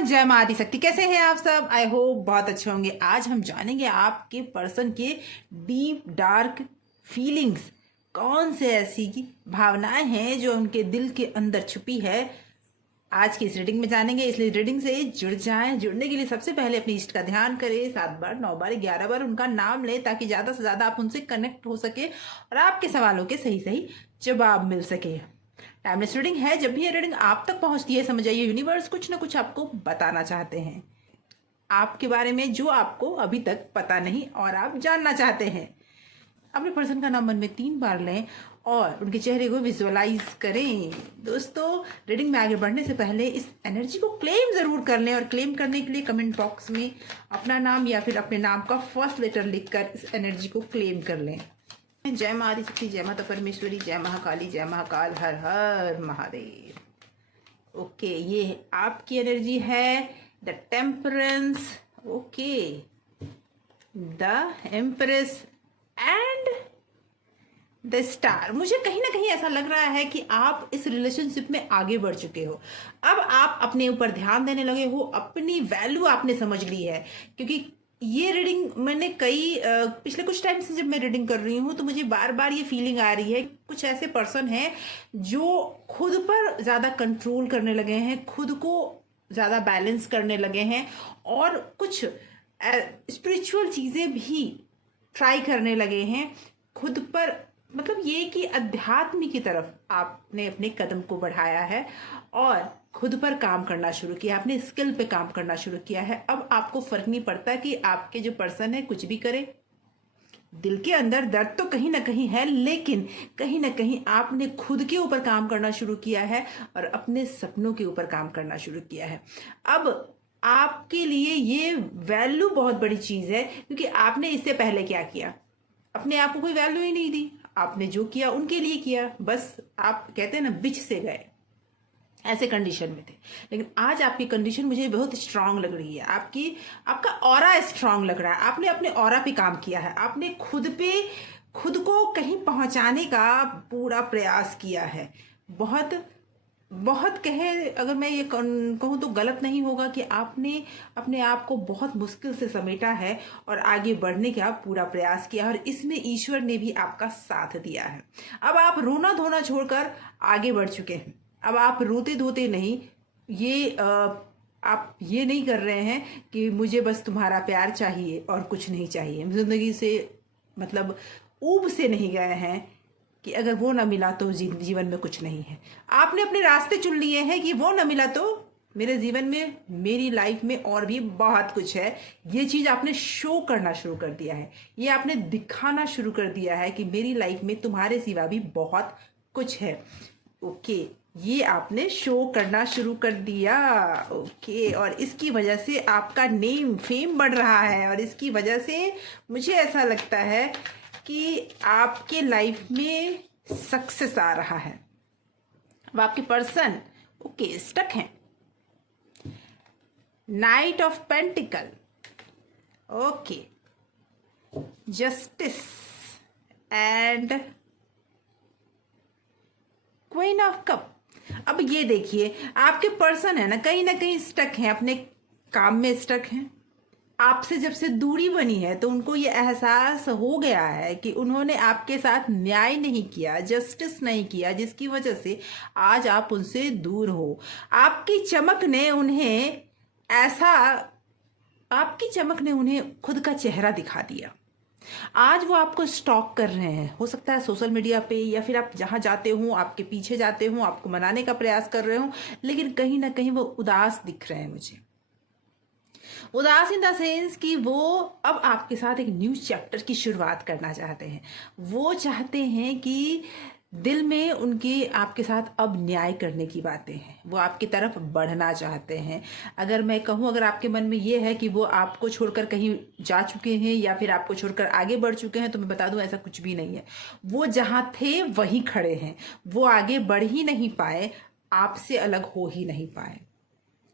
जय माँ आदि शक्ति। कैसे हैं आप सब? आई होप बहुत अच्छे होंगे। आज हम जानेंगे आपके पर्सन के डीप डार्क फीलिंग्स, कौन से ऐसी की भावनाएं हैं जो उनके दिल के अंदर छुपी है। आज की इस रीडिंग में जानेंगे, इसलिए रीडिंग से जुड़ जाएं। जुड़ने के लिए सबसे पहले अपने इष्ट का ध्यान करें, 7 बार 9 बार 11 बार उनका नाम लें, ताकि ज़्यादा से ज़्यादा आप उनसे कनेक्ट हो सके और आपके सवालों के सही सही जवाब मिल सके। टाइमलेस रीडिंग है। जब भी ये रीडिंग आप तक पहुंचती है, समझ आइए यूनिवर्स कुछ ना कुछ आपको बताना चाहते हैं, आपके बारे में, जो आपको अभी तक पता नहीं और आप जानना चाहते हैं। अपने पर्सन का नाम मन में 3 बार लें और उनके चेहरे को विजुअलाइज करें। दोस्तों, रीडिंग में आगे बढ़ने से पहले इस एनर्जी को क्लेम जरूर कर लें, और क्लेम करने के लिए कमेंट बॉक्स में अपना नाम या फिर अपने नाम का फर्स्ट लेटर लिखकर इस एनर्जी को क्लेम कर लें। जय माँ आदि शक्ति, जय माता परमेश्वरी, जय महाकाली, जय महाकाल, हर हर महादेव। ओके, ये आपकी एनर्जी है। The temperance, okay, the empress and the star. मुझे कहीं ना कहीं ऐसा लग रहा है कि आप इस रिलेशनशिप में आगे बढ़ चुके हो। अब आप अपने ऊपर ध्यान देने लगे हो, अपनी वैल्यू आपने समझ ली है। क्योंकि ये रीडिंग मैंने पिछले कुछ टाइम से जब मैं रीडिंग कर रही हूँ, तो मुझे बार बार ये फीलिंग आ रही है, कुछ ऐसे पर्सन हैं जो खुद पर ज़्यादा कंट्रोल करने लगे हैं, खुद को ज़्यादा बैलेंस करने लगे हैं, और कुछ स्पिरिचुअल चीज़ें भी ट्राई करने लगे हैं खुद पर। मतलब ये कि अध्यात्म की तरफ आपने अपने कदम को बढ़ाया है और खुद पर काम करना शुरू किया, अपने स्किल पे काम करना शुरू किया है। अब आपको फर्क नहीं पड़ता कि आपके जो पर्सन है कुछ भी करे। दिल के अंदर दर्द तो कहीं ना कहीं है, लेकिन कहीं ना कहीं आपने खुद के ऊपर काम करना शुरू किया है और अपने सपनों के ऊपर काम करना शुरू किया है। अब आपके लिए ये वैल्यू बहुत बड़ी चीज है, क्योंकि आपने इससे पहले क्या किया? अपने आप को कोई वैल्यू ही नहीं दी। आपने जो किया उनके लिए किया, बस आप कहते हैं ना, बिछ से गए, ऐसे कंडीशन में थे। लेकिन आज आपकी कंडीशन मुझे बहुत स्ट्रांग लग रही है। आपका ऑरा स्ट्रांग लग रहा है। आपने अपने ऑरा पे काम किया है, आपने खुद को कहीं पहुंचाने का पूरा प्रयास किया है। बहुत अगर मैं ये कहूँ तो गलत नहीं होगा कि आपने अपने आप को बहुत मुश्किल से समेटा है और आगे बढ़ने का पूरा प्रयास किया, और इसमें ईश्वर ने भी आपका साथ दिया है। अब आप रोना धोना छोड़कर आगे बढ़ चुके हैं। अब आप रोते धोते नहीं, आप ये नहीं कर रहे हैं कि मुझे बस तुम्हारा प्यार चाहिए और कुछ नहीं चाहिए। जिंदगी से मतलब ऊब से नहीं गए हैं कि अगर वो ना मिला तो जीवन में कुछ नहीं है। आपने अपने रास्ते चुन लिए हैं कि वो ना मिला तो मेरे जीवन में, मेरी लाइफ में और भी बहुत कुछ है। ये चीज़ आपने शो करना शुरू कर दिया है, ये आपने दिखाना शुरू कर दिया है कि मेरी लाइफ में तुम्हारे सिवा भी बहुत कुछ है। ओके, ये आपने शो करना शुरू कर दिया। ओके, और इसकी वजह से आपका नेम फेम बढ़ रहा है, और इसकी वजह से मुझे ऐसा लगता है कि आपके लाइफ में सक्सेस आ रहा है। अब आपके पर्सन ओके स्टक हैं। Night of pentacle, okay, justice and queen of cup. अब ये देखिए, आपके पर्सन है ना कहीं स्टक हैं, अपने काम में स्टक हैं। आपसे जब से दूरी बनी है तो उनको ये एहसास हो गया है कि उन्होंने आपके साथ न्याय नहीं किया, जस्टिस नहीं किया, जिसकी वजह से आज आप उनसे दूर हो। आपकी चमक ने उन्हें खुद का चेहरा दिखा दिया। आज वो आपको स्टॉक कर रहे हैं, हो सकता है सोशल मीडिया पे, या फिर आप जहां जाते हो आपके पीछे जाते हो, आपको मनाने का प्रयास कर रहे हो, लेकिन कहीं ना कहीं वो उदास दिख रहे हैं मुझे। उदास इन द सेंस कि वो अब आपके साथ एक न्यू चैप्टर की शुरुआत करना चाहते हैं। वो चाहते हैं कि दिल में उनकी आपके साथ अब न्याय करने की बातें हैं, वो आपकी तरफ बढ़ना चाहते हैं। अगर मैं कहूँ, अगर आपके मन में ये है कि वो आपको छोड़कर कहीं जा चुके हैं या फिर आपको छोड़कर आगे बढ़ चुके हैं, तो मैं बता दूं ऐसा कुछ भी नहीं है। वो जहाँ थे वहीं खड़े हैं, वो आगे बढ़ ही नहीं पाए, आपसे अलग हो ही नहीं पाए,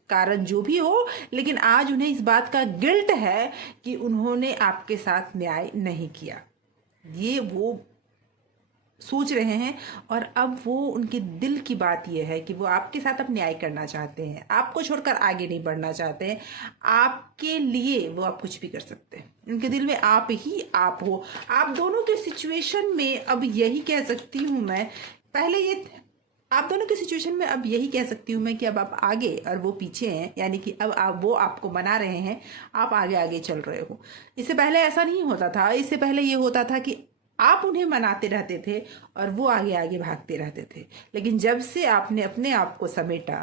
कारण जो भी हो। लेकिन आज उन्हें इस बात का गिल्ट है कि उन्होंने आपके साथ न्याय नहीं किया। ये वो सोच रहे हैं, और अब वो उनके दिल की बात यह है कि वो आपके साथ अब न्याय करना चाहते हैं, आपको छोड़कर आगे नहीं बढ़ना चाहते हैं। आपके लिए वो आप कुछ भी कर सकते हैं, उनके दिल में आप ही आप हो। आप दोनों के सिचुएशन में अब यही कह सकती हूँ मैं, पहले ये आप दोनों की सिचुएशन में अब यही कह सकती हूँ मैं कि अब आप आगे और वो पीछे हैं, यानी कि अब आप वो आपको मना रहे हैं, आप आगे आगे चल रहे हो। इससे पहले ऐसा नहीं होता था। इससे पहले ये होता था कि आप उन्हें मनाते रहते थे और वो आगे आगे भागते रहते थे। लेकिन जब से आपने अपने आप को समेटा,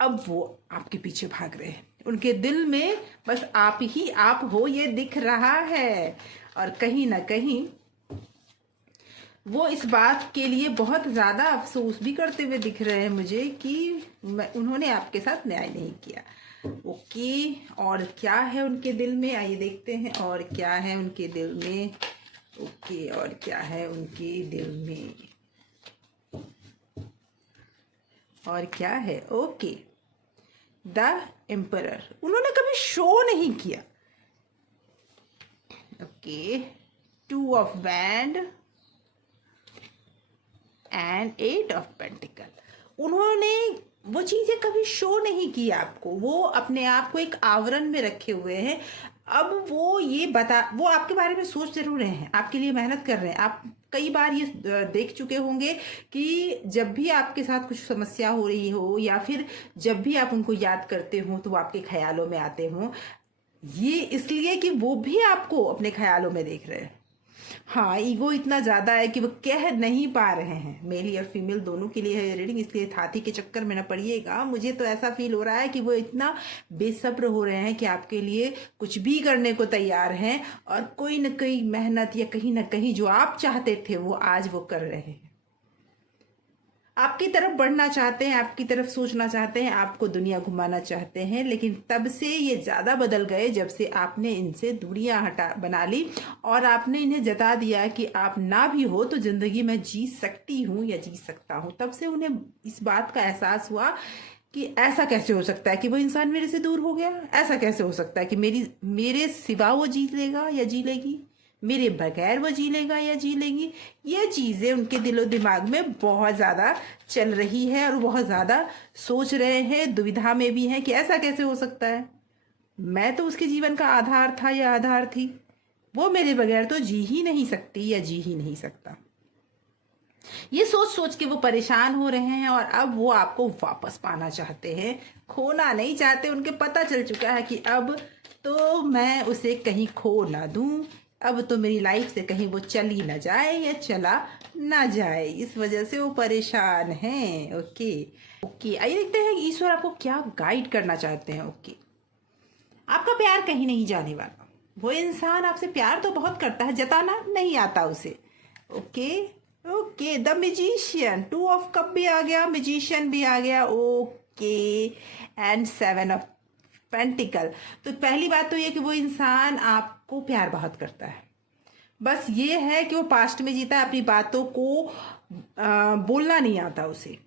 अब वो आपके पीछे भाग रहे हैं। उनके दिल में बस आप ही आप हो, ये दिख रहा है। और कहीं ना कहीं वो इस बात के लिए बहुत ज़्यादा अफसोस भी करते हुए दिख रहे हैं मुझे कि उन्होंने आपके साथ न्याय नहीं किया। ओके, और क्या है उनके दिल में, आइए देखते हैं और क्या है उनके दिल में। ओके, और क्या है उनके दिल में, और क्या है। ओके, द एम्परर, उन्होंने कभी शो नहीं किया। Okay, 2 of band and 8 of pentacle, उन्होंने वो चीज़ें कभी शो नहीं की आपको, वो अपने आप को एक आवरण में रखे हुए हैं। अब वो वो आपके बारे में सोच जरूर रहे हैं, आपके लिए मेहनत कर रहे हैं। आप कई बार ये देख चुके होंगे कि जब भी आपके साथ कुछ समस्या हो रही हो या फिर जब भी आप उनको याद करते हो तो वो आपके ख्यालों में आते हो। ये इसलिए कि वो भी आपको अपने ख्यालों में देख रहे हैं। हाँ, ईगो इतना ज़्यादा है कि वो कह नहीं पा रहे हैं। मेल या फीमेल दोनों के लिए है ये रीडिंग, इसलिए हाथी के चक्कर में ना पड़िएगा। मुझे तो ऐसा फील हो रहा है कि वो इतना बेसब्र हो रहे हैं कि आपके लिए कुछ भी करने को तैयार हैं, और कोई न कोई मेहनत या कहीं ना कहीं जो आप चाहते थे वो आज वो कर रहे हैं। आपकी तरफ बढ़ना चाहते हैं, आपकी तरफ सोचना चाहते हैं, आपको दुनिया घुमाना चाहते हैं। लेकिन तब से ये ज़्यादा बदल गए जब से आपने इनसे दूरियां बना ली और आपने इन्हें जता दिया कि आप ना भी हो तो ज़िंदगी में जी सकती हूँ या जी सकता हूँ। तब से उन्हें इस बात का एहसास हुआ कि ऐसा कैसे हो सकता है कि वो इंसान मेरे से दूर हो गया, ऐसा कैसे हो सकता है कि मेरे सिवा वो जी लेगा या जी लेगी, मेरे बगैर वो जी लेगा या जी लेगी। ये चीज़ें उनके दिलो दिमाग में बहुत ज़्यादा चल रही है और बहुत ज़्यादा सोच रहे हैं, दुविधा में भी हैं कि ऐसा कैसे हो सकता है। मैं तो उसके जीवन का आधार था या आधार थी, वो मेरे बगैर तो जी ही नहीं सकती या जी ही नहीं सकता। ये सोच सोच के वो परेशान हो रहे हैं और अब वो आपको वापस पाना चाहते हैं, खोना नहीं चाहते। उनके पता चल चुका है कि अब तो मैं उसे कहीं खो ना दूं, अब तो मेरी लाइफ से कहीं वो चली ना जाए या चला ना जाए। इस वजह से वो परेशान हैं। ओके ओके, आइए देखते हैं ईश्वर आपको क्या गाइड करना चाहते हैं। ओके, आपका प्यार कहीं नहीं जाने वाला। वो इंसान आपसे प्यार तो बहुत करता है, जताना नहीं आता उसे। Okay okay, the magician, 2 of cup भी आ गया, मैजिशियन भी आ गया। Okay, and 7 of pentacle. तो पहली बात तो ये कि वो इंसान आपको प्यार बहुत करता है, बस ये है कि वो पास्ट में जीता है, अपनी बातों को बोलना नहीं आता उसे।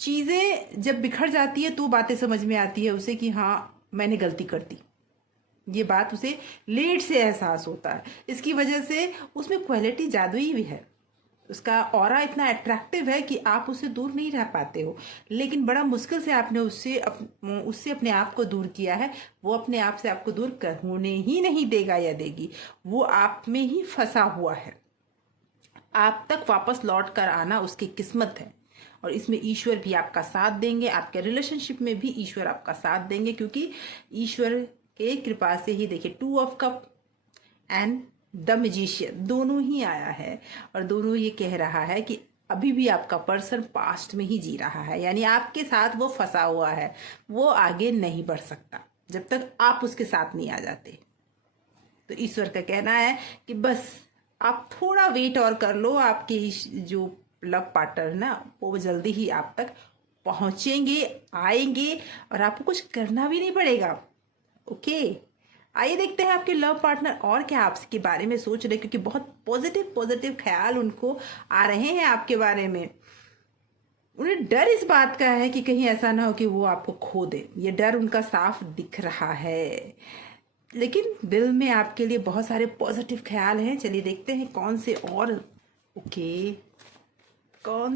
चीज़ें जब बिखर जाती है तो बातें समझ में आती है उसे कि हाँ मैंने गलती कर दी। ये बात उसे लेट से एहसास होता है। इसकी वजह से उसमें क्वालिटी जादुई भी है, उसका ऑरा इतना अट्रैक्टिव है कि आप उससे दूर नहीं रह पाते हो। लेकिन बड़ा मुश्किल से आपने उससे अपने आप को दूर किया है। वो अपने आप से आपको दूर होने ही नहीं देगा या देगी, वो आप में ही फंसा हुआ है। आप तक वापस लौट कर आना उसकी किस्मत है, और इसमें ईश्वर भी आपका साथ देंगे। आपके रिलेशनशिप में भी ईश्वर आपका साथ देंगे, क्योंकि ईश्वर के कृपा से ही देखिए 2 of cup and the magician दोनों ही आया है, और दोनों ये कह रहा है कि अभी भी आपका पर्सन पास्ट में ही जी रहा है, यानी आपके साथ वो फंसा हुआ है, वो आगे नहीं बढ़ सकता जब तक आप उसके साथ नहीं आ जाते। तो ईश्वर का कहना है कि बस आप थोड़ा वेट और कर लो, आपके जो लव पार्टनर ना वो जल्दी ही आप तक पहुंचेंगे, आएंगे, और आपको कुछ करना भी नहीं पड़ेगा। ओके, आइए देखते हैं आपके लव पार्टनर और क्या आपके बारे में सोच रहे हैं, क्योंकि बहुत पॉजिटिव पॉजिटिव ख्याल उनको आ रहे हैं आपके बारे में। उन्हें डर इस बात का है कि कहीं ऐसा ना हो कि वो आपको खो दे। ये डर उनका साफ दिख रहा है। लेकिन दिल में आपके लिए बहुत सारे पॉजिटिव ख्याल हैं। चलिए देखते हैं कौन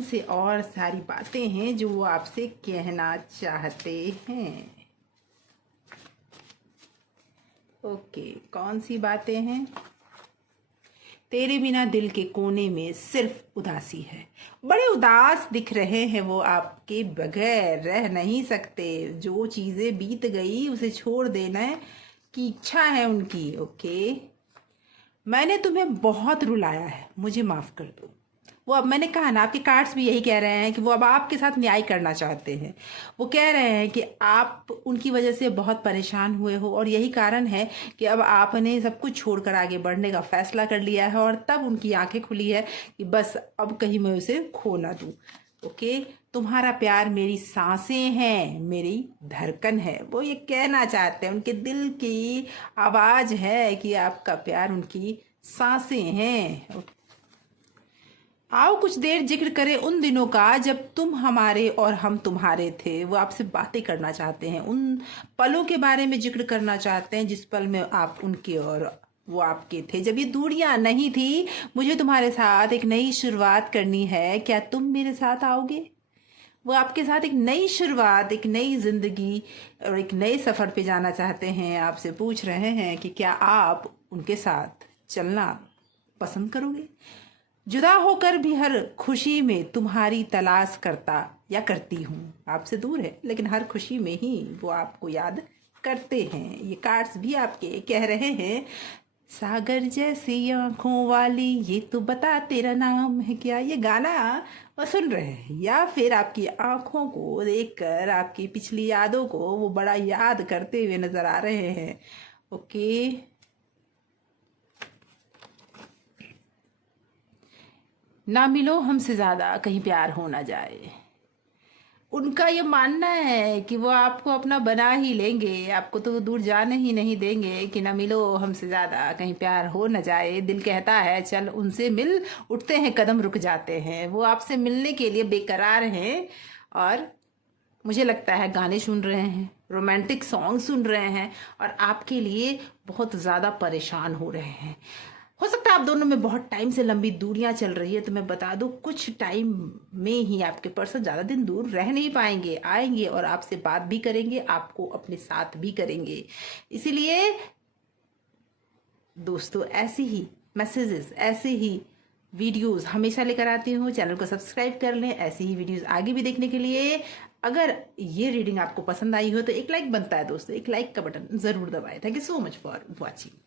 से और सारी बातें हैं जो वो आपसे कहना चाहते हैं। ओके, कौन सी बातें हैं? तेरे बिना दिल के कोने में सिर्फ उदासी है। बड़े उदास दिख रहे हैं वो, आपके बगैर रह नहीं सकते। जो चीज़ें बीत गई उसे छोड़ देना की इच्छा है उनकी। ओके, मैंने तुम्हें बहुत रुलाया है, मुझे माफ़ कर दो। वो अब मैंने कहा ना, आपके कार्ड्स भी यही कह रहे हैं कि वो अब आपके साथ न्याय करना चाहते हैं। वो कह रहे हैं कि आप उनकी वजह से बहुत परेशान हुए हो और यही कारण है कि अब आपने सब कुछ छोड़कर आगे बढ़ने का फैसला कर लिया है और तब उनकी आंखें खुली है कि बस अब कहीं मैं उसे खो ना दूँ। ओके, तुम्हारा प्यार मेरी सांसें हैं, मेरी धड़कन है। वो ये कहना चाहते हैं, उनके दिल की आवाज़ है कि आपका प्यार उनकी सांसें हैं। आओ कुछ देर जिक्र करें उन दिनों का जब तुम हमारे और हम तुम्हारे थे। वो आपसे बातें करना चाहते हैं, उन पलों के बारे में जिक्र करना चाहते हैं जिस पल में आप उनके और वो आपके थे, जब ये दूरियां नहीं थी। मुझे तुम्हारे साथ एक नई शुरुआत करनी है, क्या तुम मेरे साथ आओगे? वो आपके साथ एक नई शुरुआत, एक नई जिंदगी और एक नए सफ़र पे जाना चाहते हैं। आपसे पूछ रहे हैं कि क्या आप उनके साथ चलना पसंद करोगे? जुदा होकर भी हर खुशी में तुम्हारी तलाश करता या करती हूँ। आपसे दूर है लेकिन हर खुशी में ही वो आपको याद करते हैं। ये कार्ड्स भी आपके कह रहे हैं, सागर जैसी आंखों वाली, ये तो बता तेरा नाम है क्या। ये गाना वो सुन रहे हैं या फिर आपकी आंखों को देखकर आपकी पिछली यादों को वो बड़ा याद करते हुए नजर आ रहे हैं। ओके, ना मिलो हमसे ज़्यादा कहीं प्यार हो ना जाए। उनका ये मानना है कि वो आपको अपना बना ही लेंगे, आपको तो वो दूर जाने ही नहीं देंगे। कि ना मिलो हमसे ज़्यादा कहीं प्यार हो न जाए। दिल कहता है चल उनसे मिल, उठते हैं कदम रुक जाते हैं। वो आपसे मिलने के लिए बेकरार हैं और मुझे लगता है गाने सुन रहे हैं, रोमांटिक सॉन्ग सुन रहे हैं और आपके लिए बहुत ज़्यादा परेशान हो रहे हैं। हो सकता है आप दोनों में बहुत टाइम से लंबी दूरियां चल रही है, तो मैं बता दूं कुछ टाइम में ही आपके पर्सन ज़्यादा दिन दूर रह नहीं पाएंगे, आएंगे और आपसे बात भी करेंगे, आपको अपने साथ भी करेंगे। इसीलिए दोस्तों ऐसी ही मैसेजेस, ऐसे ही वीडियोस हमेशा लेकर आती हूँ। चैनल को सब्सक्राइब कर लें ऐसी ही वीडियोस आगे भी देखने के लिए। अगर ये रीडिंग आपको पसंद आई हो तो एक लाइक बनता है दोस्तों, एक लाइक का बटन ज़रूर दबाएं। Thank you so much for watching.